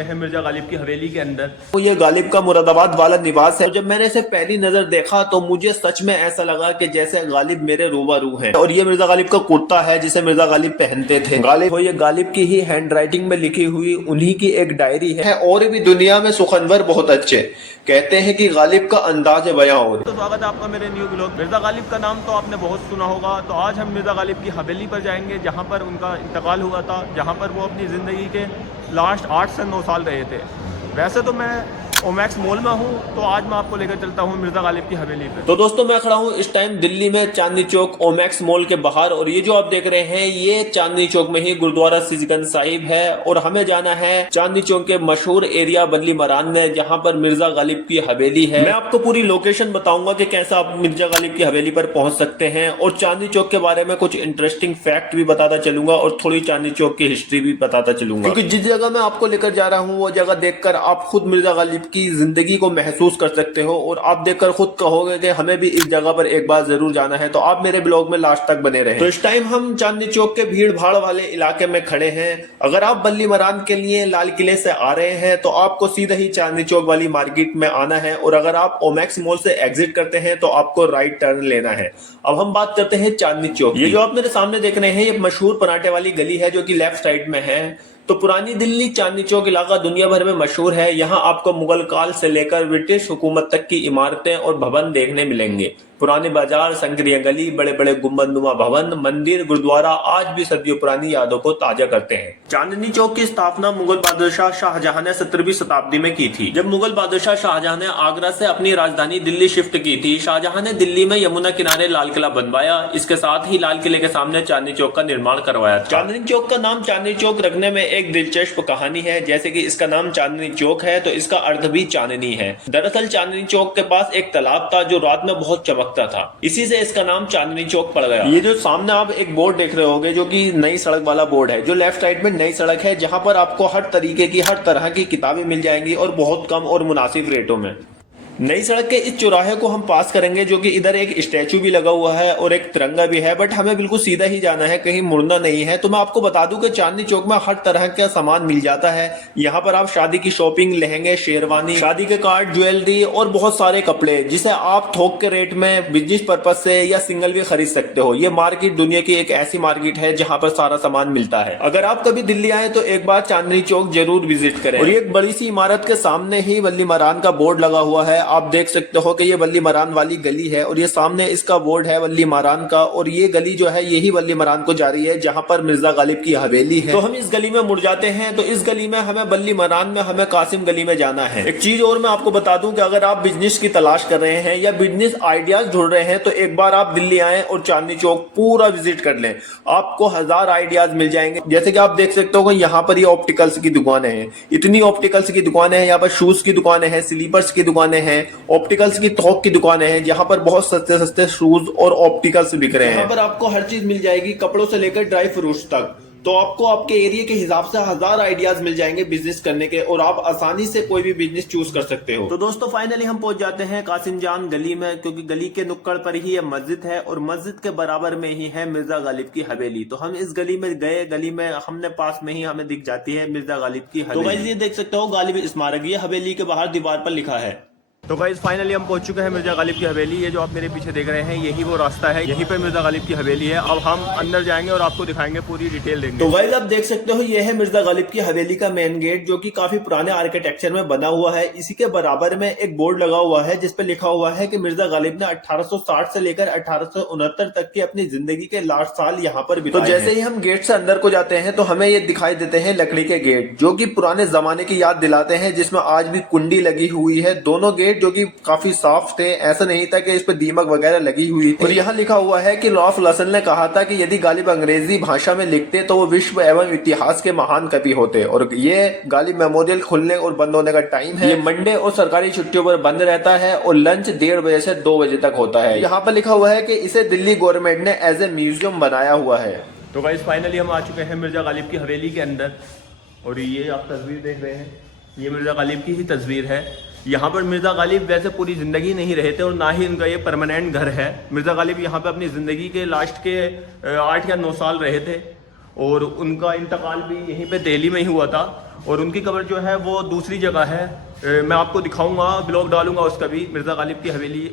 चुके हैं मिर्जा गालिब की हवेली के अंदर। तो ये गालिब का मुरादाबाद वाला निवास है। जब मैंने इसे पहली नजर देखा तो मुझे सच में ऐसा लगा कि जैसे गालिब मेरे रूबरू हैं। और ये मिर्जा गालिब का कुर्ता है जिसे मिर्जा गालिब पहनते थे। गालिब ये गालिब की ही हैंड राइटिंग में लिखी हुई उन्हीं की एक डायरी है। और भी दुनिया में सुखनवर बहुत अच्छे, कहते हैं कि गालिब का अंदाज बयां और। तो स्वागत है आपका मेरे न्यू ब्लॉग। मिर्जा गालिब का नाम तो आपने बहुत सुना होगा। तो आज हम मिर्जा गालिब की हवेली पर जाएंगे जहां पर उनका इंतकाल हुआ था, जहां पर वो अपनी ज़िंदगी के लास्ट 8 से 9 साल रहे थे। वैसे तो मैं ओमैक्स मॉल में हूँ, तो आज मैं आपको लेकर चलता हूँ मिर्जा गालिब की हवेली पे। तो दोस्तों मैं खड़ा हूँ इस टाइम दिल्ली में चांदनी चौक ओमैक्स मॉल के बाहर। और ये जो आप देख रहे हैं ये चांदनी चौक में ही गुरुद्वारा सीसगंज साहिब है। और हमें जाना है चांदनी चौक के मशहूर एरिया बल्ली मरान में, जहाँ पर मिर्जा गालिब की हवेली है। मैं आपको पूरी लोकेशन बताऊंगा कि कैसा आप मिर्जा गालिब की हवेली पर पहुंच सकते हैं। और चांदनी चौक के बारे में कुछ इंटरेस्टिंग फैक्ट भी बताता चलूंगा और थोड़ी चांदनी चौक की हिस्ट्री भी बताता चलूंगा, क्योंकि जिस जगह मैं आपको लेकर जा रहा हूँ वो जगह देखकर आप खुद मिर्जा गालिब की जिंदगी को महसूस कर सकते हो। और आप देखकर खुद कहोगे कि हमें भी इस जगह पर एक बार जरूर जाना है। तो आप मेरे ब्लॉग में लास्ट तक बने रहे। तो इस टाइम हम चांदनी चौक के भीड़ भाड़ वाले इलाके में खड़े हैं। अगर आप बल्ली मरान के लिए लाल किले से आ रहे हैं तो आपको सीधा ही चांदनी चौक वाली मार्केट में आना है। और अगर आप ओमैक्स मॉल से एग्जिट करते हैं तो आपको राइट टर्न लेना है। अब हम बात करते हैं चांदनी चौक। ये जो आप मेरे सामने देख रहे हैं ये मशहूर पराठे वाली गली है जो कि लेफ्ट साइड में है। तो पुरानी दिल्ली चांदनी चौक इलाका दुनिया भर में मशहूर है। यहाँ आपको मुगल काल से लेकर ब्रिटिश हुकूमत तक की इमारतें और भवन देखने मिलेंगे। पुराने बाजार, संकरिया गली, बड़े बड़े गुंबदनुमा भवन, मंदिर, गुरुद्वारा आज भी सदियों पुरानी यादों को ताजा करते हैं। चांदनी चौक की स्थापना मुगल बादशाह शाहजहां ने 17वीं शताब्दी में की थी। जब मुगल बादशाह शाहजहां ने आगरा से अपनी राजधानी दिल्ली शिफ्ट की थी, शाहजहां ने दिल्ली में यमुना किनारे लाल किला बनवाया। इसके साथ ही लाल किले के सामने चांदनी चौक का निर्माण करवाया था। चांदनी चौक का नाम चांदनी चौक रखने में एक दिलचस्प कहानी है। जैसे कि इसका नाम चांदनी चौक है तो इसका अर्थ भी चांदनी है। दरअसल चांदनी चौक के पास एक तालाब था जो रात में बहुत चमकता था, इसी से इसका नाम चांदनी चौक पड़ गया। ये जो सामने आप एक बोर्ड देख रहे होंगे जो कि नई सड़क वाला बोर्ड है। जो लेफ्ट साइड में नई सड़क है जहां पर आपको हर तरीके की हर तरह की किताबें मिल जाएंगी और बहुत कम और मुनासिब रेटों में। नई सड़क के इस चौराहे को हम पास करेंगे जो कि इधर एक स्टैचू भी लगा हुआ है और एक तिरंगा भी है, बट हमें बिल्कुल सीधा ही जाना है, कहीं मुड़ना नहीं है। तो मैं आपको बता दूं कि चांदनी चौक में हर तरह का सामान मिल जाता है। यहाँ पर आप शादी की शॉपिंग, लहंगे, शेरवानी, शादी के कार्ड, ज्वेलरी और बहुत सारे कपड़े जिसे आप थोक के रेट में बिजनेस पर्पज से या सिंगल भी खरीद सकते हो। ये मार्केट दुनिया की एक ऐसी मार्केट है जहाँ पर सारा सामान मिलता है। अगर आप कभी दिल्ली आए तो एक बार चांदनी चौक जरूर विजिट करें। और ये एक बड़ी सी इमारत के सामने ही बल्ली मरान का बोर्ड लगा हुआ है। आप देख सकते हो कि ये बल्ली मरान वाली गली है और ये सामने इसका बोर्ड है बल्ली मरान का। और ये गली जो है यही बल्ली मरान को जा रही है जहां पर मिर्जा गालिब की हवेली है। तो हम इस गली में मुड़ जाते हैं। तो इस गली में हमें बल्ली मरान में हमें कासिम गली में जाना है। एक चीज और मैं आपको बता दूं कि अगर आप बिजनेस की तलाश कर रहे हैं या बिजनेस आइडियाज ढूंढ रहे हैं तो एक बार आप दिल्ली आए और चांदनी चौक पूरा विजिट कर लें। आपको 1000 आइडियाज मिल जाएंगे। जैसे कि आप देख सकते हो यहाँ पर ये ऑप्टिकल्स की दुकानें हैं। इतनी ऑप्टिकल्स की दुकानें हैं। यहाँ पर शूज की दुकानें हैं, स्लीपर्स की दुकानें हैं, ऑप्टिकल्स की थोक की दुकानें हैं जहां पर बहुत सस्ते सस्ते शूज और ऑप्टिकल्स बिक रहे हैं। यहाँ पर आपको हर चीज मिल जाएगी, कपड़ों से लेकर ड्राई फ्रूट्स तक। तो आपको आपके एरिया के हिसाब से 1000 आइडियाज मिल जाएंगे बिजनेस करने के और आप आसानी से कोई भी बिजनेस चूज कर सकते हो। तो दोस्तों फाइनली हम पहुंच जाते हैं कासिम जान गली में, क्योंकि गली के नुक्कड़ पर ही ये मस्जिद है और मस्जिद के बराबर में ही है मिर्जा गालिब की हवेली। तो हम इस गली में गए, गली में हमने पास में ही हमें दिख जाती है मिर्जा गालिब की हवेली। तो गाइस ये देख सकते हो गालिब स्मारक, ये हवेली के बाहर दीवार पर लिखा है। तो गाइस फाइनली हम पहुंच चुके हैं मिर्जा गालिब की हवेली। ये जो आप मेरे पीछे देख रहे हैं यही वो रास्ता है, यहीं पे मिर्जा गालिब की हवेली है। अब हम अंदर जाएंगे और आपको दिखाएंगे, पूरी डिटेल देंगे। तो गाइस आप देख सकते हो ये है मिर्जा गालिब की हवेली का मेन गेट जो कि काफी पुराने आर्किटेक्चर में बना हुआ है। इसी के बराबर में एक बोर्ड लगा हुआ है जिसपे लिखा हुआ है कि मिर्जा गालिब ने 1860 से लेकर 1869 तक की अपनी जिंदगी के लास्ट साल यहाँ पर बिताए। तो जैसे ही हम गेट से अंदर को जाते हैं तो हमें ये दिखाई देते हैं लकड़ी के गेट जो कि पुराने जमाने की याद दिलाते हैं, जिसमें आज भी कुंडी लगी हुई है। दोनों गेट जो कि काफी साफ थे, ऐसा नहीं था कि इस पे दीमक वगैरह लगी हुई थी। और यहाँ लिखा हुआ है कि रॉल्फ लसन ने कहा था कि यदि गालिब अंग्रेजी भाषा में लिखते तो वो विश्व एवं इतिहास के महान कवि होते। और ये गालिब मेमोरियल खुलने और बंद होने का टाइम है। ये मंडे और सरकारी छुट्टियों पर बंद रहता है और लंच 1:30 बजे से 2 बजे तक होता है। यहाँ पर लिखा हुआ है कि इसे दिल्ली गवर्नमेंट ने एज ए म्यूजियम बनाया हुआ है। तो गाइस फाइनली हम आ चुके हैं मिर्जा गालिब की हवेली के अंदर और ये आप तस्वीर देख रहे हैं, ये मिर्जा गालिब की ही तस्वीर है। यहाँ पर मिर्जा गालिब वैसे पूरी ज़िंदगी नहीं रहे थे और ना ही उनका ये परमानेंट घर है। मिर्जा गालिब यहाँ पे अपनी ज़िंदगी के लास्ट के 8 या 9 साल रहे थे और उनका इंतकाल भी यहीं पे दिल्ली में ही हुआ था। और उनकी कब्र जो है वो दूसरी जगह है। मैं आपको दिखाऊंगा, ब्लॉग डालूंगा उसका भी, मिर्ज़ा गालिब की हवेली,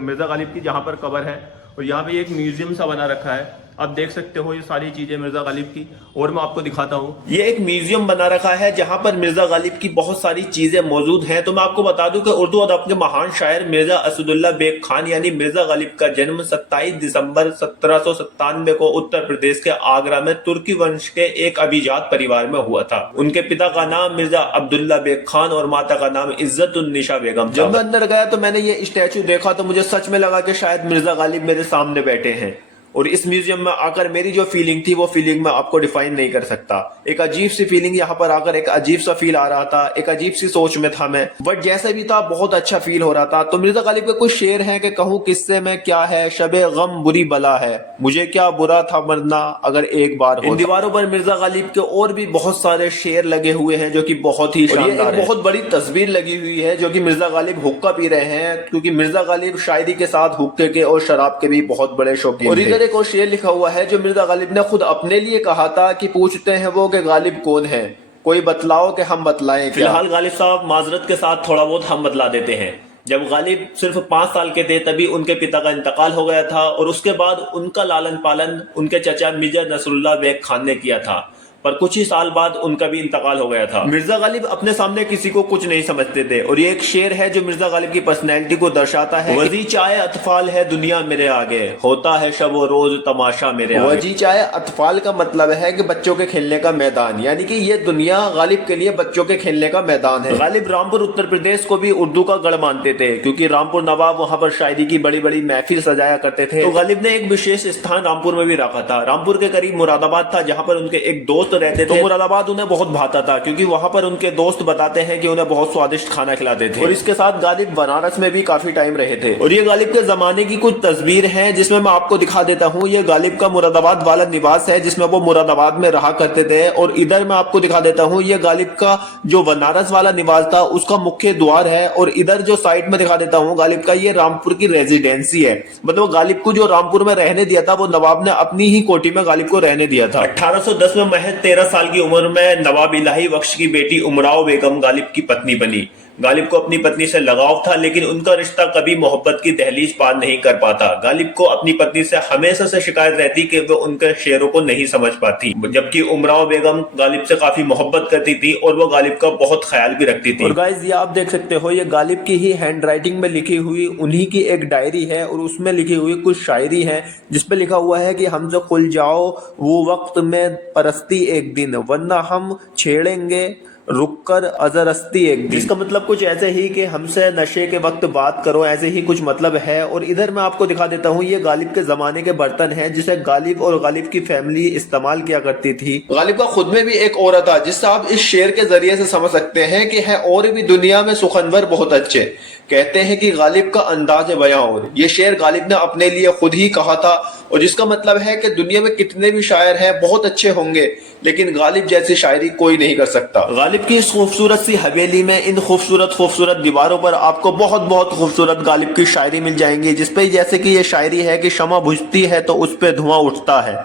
मिर्ज़ा गालिब की जहाँ पर कब्र है। और यहाँ पे एक म्यूज़ियम सा बना रखा है, आप देख सकते हो ये सारी चीज़ें मिर्ज़ा गालिब की। और मैं आपको दिखाता हूँ, ये एक म्यूजियम बना रखा है जहां पर मिर्जा गालिब की बहुत सारी चीजें मौजूद हैं। तो मैं आपको बता दूं कि उर्दू अदब के महान शायर मिर्जा असदुल्ला बेग खान यानी मिर्जा गालिब का जन्म 27 दिसंबर 1797 को उत्तर प्रदेश के आगरा में तुर्की वंश के एक अभिजात परिवार में हुआ था। उनके पिता का नाम मिर्जा अब्दुल्ला बेग खान और माता का नाम इज्जतुन्निसा बेगम। जब मैं अंदर गया तो मैंने ये स्टैचू देखा तो मुझे सच में लगा कि शायद मिर्जा गालिब मेरे सामने बैठे हैं। और इस म्यूजियम में आकर मेरी जो फीलिंग थी वो फीलिंग मैं आपको डिफाइन नहीं कर सकता। एक अजीब सी फीलिंग, यहाँ पर आकर एक अजीब सा फील आ रहा था, एक अजीब सी सोच में था मैं, बट जैसे भी था बहुत अच्छा फील हो रहा था। तो मिर्जा गालिब के कुछ शेर हैं कि कहूँ किस्से में क्या है, शबे गम बुरी बला है, मुझे क्या बुरा था मरना अगर एक बार हो। इन दीवारों पर मिर्जा गालिब के और भी बहुत सारे शेर लगे हुए हैं जो कि बहुत ही शानदार है। बहुत बड़ी तस्वीर लगी हुई है जो कि मिर्जा गालिब हुक्का पी रहे हैं, क्योंकि मिर्जा गालिब शायरी के साथ हुक्के के और शराब के भी बहुत बड़े शौकीन थे। और एक और शेर लिखा हुआ है जो मिर्जा गालिब ने खुद अपने लिए कहा था कि पूछते हैं वो कि गालिब कौन है, कोई बतलाओ कि हम बतलाएं। फिलहाल गालिब साहब माजरत के साथ थोड़ा बहुत हम बतला देते हैं। जब गालिब सिर्फ 5 साल के थे तभी उनके पिता का इंतकाल हो गया था और उसके बाद उनका लालन पालन उनके चचा मिर्जा नसरुल्लाह बेग खान ने किया था, पर कुछ ही साल बाद उनका भी इंतकाल हो गया था। मिर्जा गालिब अपने सामने किसी को कुछ नहीं समझते थे और ये एक शेर है जो मिर्जा गालिब की पर्सनैलिटी को दर्शाता है। वजी चाहे अतफाल है दुनिया मेरे आगे, होता है शब व रोज तमाशा मेरे आगे। वजी चाहे अतफाल का मतलब है कि बच्चों के खेलने का मैदान, यानी कि ये दुनिया गालिब के लिए बच्चों के खेलने का मैदान है। गालिब रामपुर उत्तर प्रदेश को भी उर्दू का गढ़ मानते थे, क्योंकि रामपुर नवाब वहां पर शायरी की बड़ी बड़ी महफिल सजाया करते थे। तो गालिब ने एक विशेष स्थान रामपुर में भी रखा था। रामपुर के करीब मुरादाबाद था जहां पर उनके एक दोस्त रहते थे। तो मुरादाबाद उन्हें बहुत भाता था, क्योंकि वहां पर उनके दोस्त बताते हैं कि उन्हें बहुत स्वादिष्ट खाना खिलाते थे। और इसके साथ गालिब बनारस में भी काफी टाइम रहे थे। और ये गालिब के जमाने की कुछ तस्वीर हैं जिसमें मैं आपको दिखा देता हूँ। ये गालिब का मुरादाबाद वाला निवास है जिसमें वो मुरादाबाद में रहा करते थे। और इधर मैं आपको दिखा देता हूँ, ये गालिब का जो बनारस वाला निवास था उसका मुख्य द्वार है। और इधर जो साइड में दिखा देता हूँ गालिब का, ये रामपुर की रेजिडेंसी है। मतलब गालिब को जो रामपुर में रहने दिया था वो नवाब ने अपनी ही कोठी में गालिब को रहने दिया था। 1810 में महज 13 साल की उम्र में नवाब इलाही बख्श की बेटी उमराव बेगम गालिब की पत्नी बनी। गालिब को अपनी पत्नी से लगाव था, लेकिन उनका रिश्ता कभी मोहब्बत की दहलीज पार नहीं कर पाता। गालिब को अपनी पत्नी से हमेशा से शिकायत रहती कि वो उनके शेरों को नहीं समझ पाती, जबकि उमराव बेगम गालिब से काफी मोहब्बत करती थी और वो गालिब का बहुत ख्याल भी रखती थी। और गाइस ये आप देख सकते हो, ये गालिब की ही हैंड राइटिंग में लिखी हुई उन्हीं की एक डायरी है और उसमें लिखी हुई कुछ शायरी है जिसपे लिखा हुआ है कि हमसे खुल जाओ वो वक्त में परस्ती एक दिन, वरना हम छेड़ेंगे रुककर अजरस्ती एक दिन। इसका मतलब कुछ ऐसे ही कि हमसे नशे के वक्त बात करो, ऐसे ही कुछ मतलब है। और इधर मैं आपको दिखा देता हूँ, ये गालिब के जमाने के बर्तन हैं जिसे गालिब और गालिब की फैमिली इस्तेमाल किया करती थी। गालिब का खुद में भी एक औरत था जिससे आप इस शेर के जरिए से समझ सकते हैं कि है और भी दुनिया में सुखनवर बहुत अच्छे। कहते हैं कि गालिब का अंदाज बयां, और ये शेर गालिब ने अपने लिए खुद ही कहा था। और जिसका मतलब है कि दुनिया में कितने भी शायर हैं बहुत अच्छे होंगे, लेकिन गालिब जैसी शायरी कोई नहीं कर सकता। गालिब की इस खूबसूरत सी हवेली में इन खूबसूरत दीवारों पर आपको बहुत खूबसूरत गालिब की शायरी मिल जाएंगी, जिसपे जैसे कि ये शायरी है कि शमा बुझती है तो उस पे धुआं उठता है,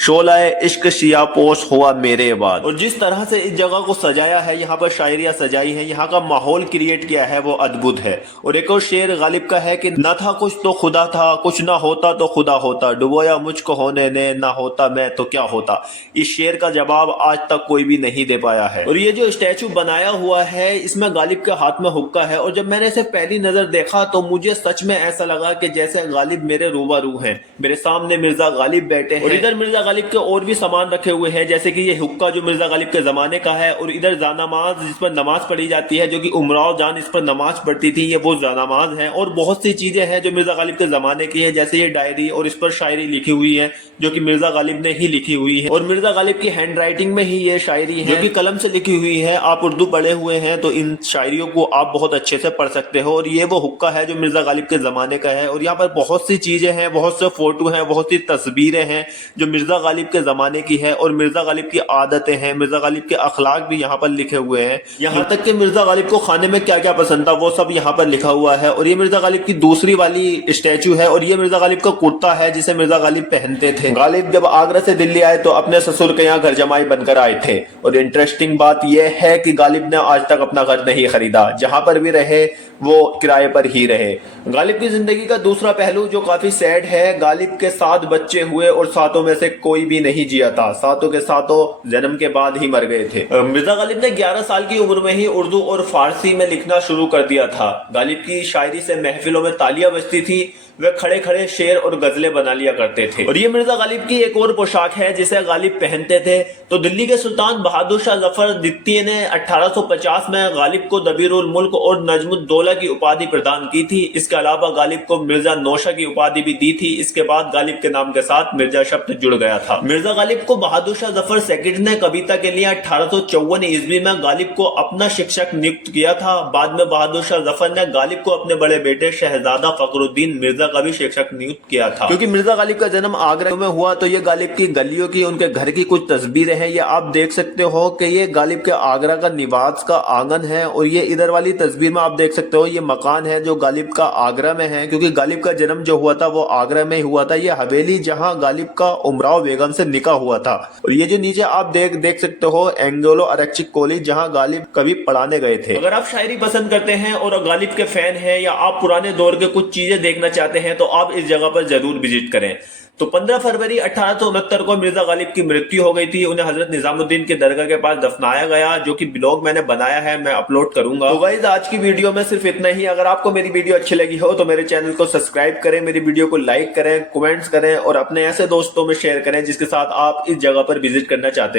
शोलाए इश्क शिया पोश हुआ मेरे बाद। और जिस तरह से इस जगह को सजाया है, यहाँ पर शायरियां सजाई है, यहाँ का माहौल क्रिएट किया है, वो अद्भुत है। और एक और शेर गालिब का है कि न था कुछ तो खुदा था, कुछ ना होता तो खुदा होता, डुबोया मुझको होने ने, ना होता मैं तो क्या होता। इस शेर का जवाब आज तक कोई भी नहीं दे पाया है। और ये जो स्टैचू बनाया हुआ है इसमें गालिब के हाथ में हुक्का है। और जब मैंने इसे पहली नजर देखा तो मुझे सच में ऐसा लगा कि जैसे गालिब मेरे रूबरू हैं, मेरे सामने मिर्जा गालिब बैठे हैं। और इधर मिर्जा गालिब के और भी सामान रखे हुए हैं, जैसे कि ये हुक्का जो मिर्जा गालिब के जमाने का है, और इधर जानामाज जिस पर नमाज पढ़ी जाती है, जो कि उमराव जान इस पर नमाज पढ़ती थी, ये वो जानामाज है। और बहुत सी चीजें हैं जो मिर्जा गालिब के जमाने की है, जैसे ये डायरी और इस पर शायरी लिखी हुई है जो कि मिर्जा गालिब ने ही लिखी हुई है। और मिर्जा गालिब की हैंड राइटिंग में ही ये शायरी है जो कि कलम से लिखी हुई है। आप उर्दू पढ़े हुए हैं तो इन शायरियों को आप बहुत अच्छे से पढ़ सकते हो। और ये वो हुक्का है जो मिर्जा गालिब के जमाने का है। और यहाँ पर बहुत सी चीजें हैं, बहुत से फोटो हैं, बहुत सी तस्वीरें हैं जो मिर्जा मिर्जा गालिब के जमाने की है और मिर्जा गालिब की आदतें हैं, मिर्जा गालिब के अखलाक भी यहाँ पर लिखे हुए हैं। यहाँ तक कि मिर्जा गालिब को खाने में क्या क्या पसंद था वो सब यहाँ पर लिखा हुआ है। और ये मिर्जा गालिब की दूसरी वाली स्टैचू है और ये मिर्जा गालिब का कुर्ता है जिसे मिर्जा गालिब पहनते थे। गालिब जब आगरा से दिल्ली आए तो अपने ससुर के यहाँ घर जमाई बनकर आए थे। और इंटरेस्टिंग बात यह है कि गालिब ने आज तक अपना घर नहीं खरीदा, जहां पर भी रहे वो किराए पर ही रहे। गालिब की जिंदगी का दूसरा पहलू जो काफी सैड है, गालिब के 7 बच्चे हुए और 7 में से कोई भी नहीं जिया था। 7 के 7 जन्म के बाद ही मर गए थे। मिर्जा गालिब ने 11 साल की उम्र में ही उर्दू और फारसी में लिखना शुरू कर दिया था। गालिब की शायरी से महफिलों में तालियां बजती थी, वे खड़े खड़े शेर और गजलें बना लिया करते थे। और ये मिर्जा गालिब की एक और पोशाक है जिसे गालिब पहनते थे। तो दिल्ली के सुल्तान बहादुर शाह जफर द्वितीय ने 1850 में गालिब को दबीरुल मुल्क और नजमुद्दौला की उपाधि प्रदान की थी। इसके अलावा गालिब को मिर्जा नौशा की उपाधि भी दी थी। इसके बाद गालिब के नाम के साथ मिर्जा शब्द जुड़ गया था। मिर्जा गालिब को बहादुर शाह जफर सेकंड ने कविता के लिए 1854 ईस्वी में गालिब को अपना शिक्षक नियुक्त किया था। बाद में बहादुर शाह जफर ने गालिब को अपने बड़े बेटे शहजादा फखरुद्दीन मिर्जा का भी शिक्षक नियुक्त किया था। क्योंकि मिर्जा गालिब का जन्म आगरा में हुआ तो ये गालिब की गलियों की, उनके घर की कुछ तस्वीरें हैं। ये आप देख सकते हो कि ये गालिब के आगरा का निवास का आंगन है। और ये इधर वाली तस्वीर में आप देख सकते हो ये मकान है जो गालिब का आगरा में है, क्योंकि गालिब का जन्म जो हुआ था वो आगरा में हुआ था। ये हवेली जहां गालिब का उमराव बेगम से निकाह हुआ था। और ये जो नीचे आप देख सकते हो एंग्लो आरक्षित कॉलेज जहां गालिब कभी पढ़ाने गए थे। अगर आप शायरी पसंद करते हैं और गालिब के फैन हैं या आप पुराने दौर के कुछ चीजें देखना चाहते हैं तो आप इस जगह पर जरूर विजिट करें। तो 15 फरवरी 1869 को मिर्जा गालिब की मृत्यु हो गई थी। उन्हें हजरत निजामुद्दीन के दरगाह के पास दफनाया गया, जो कि ब्लॉग मैंने बनाया है, मैं अपलोड करूंगा। तो गाइस आज की वीडियो में सिर्फ इतना ही। अगर आपको मेरी वीडियो अच्छी लगी हो तो मेरे चैनल को सब्सक्राइब करें, मेरी वीडियो को लाइक करें, कमेंट्स करें और अपने ऐसे दोस्तों में शेयर करें जिसके साथ आप इस जगह पर विजिट करना चाहते हैं।